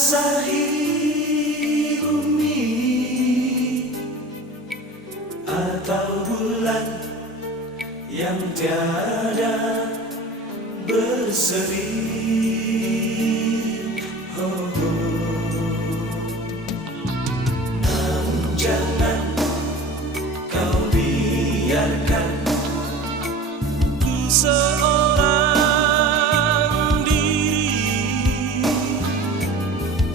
membasahi bumi atau bulan yang tiada berseri. Oh, namun jangan kau biarkan ku seorang diri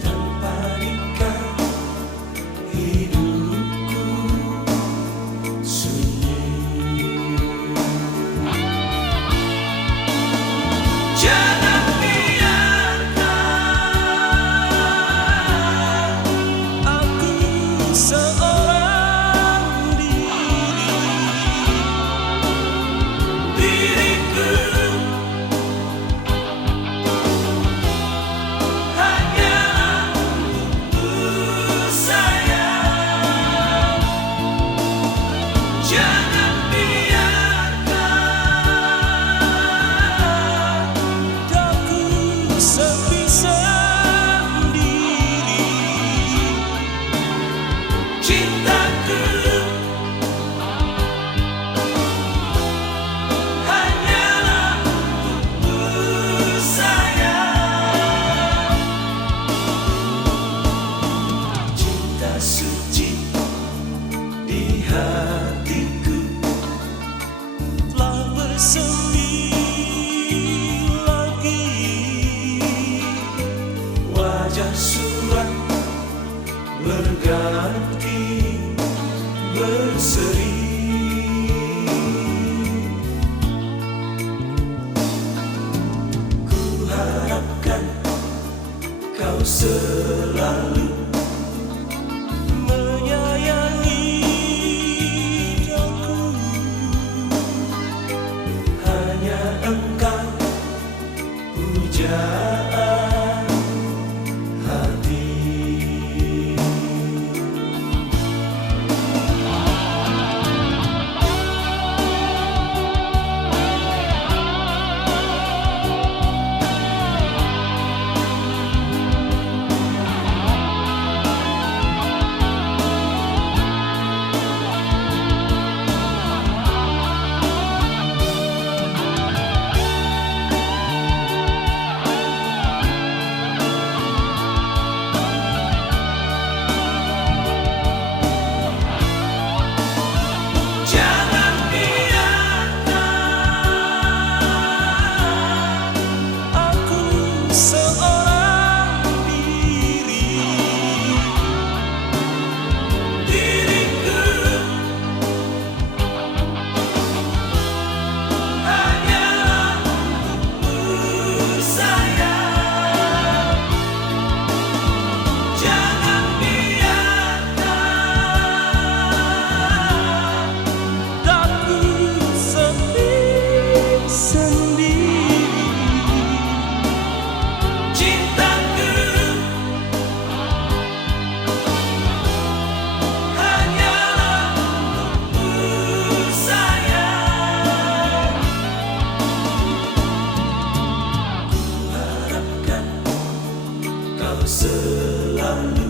tanpa nikah, hidupku sunyi. Jangan biarkan aku seorang diriku hanyalah untukmu sayang. Jangan biarkan aku sepi sendiri. Cintaku hanyalah untukmu sayang. Cinta suci di hatiku telah bersemi lagi. Wajah suram berganti berseri. Ku harapkan kau selalu menyayangi aku. Hanya engkau pujaan hati. Jangan biarkan aku seorang diriku hanyalah untukmu sayang. Jangan biarkan aku sepi sendiri. Cintaku hanyalah untukmu sayang. Ku harapkan kau selalu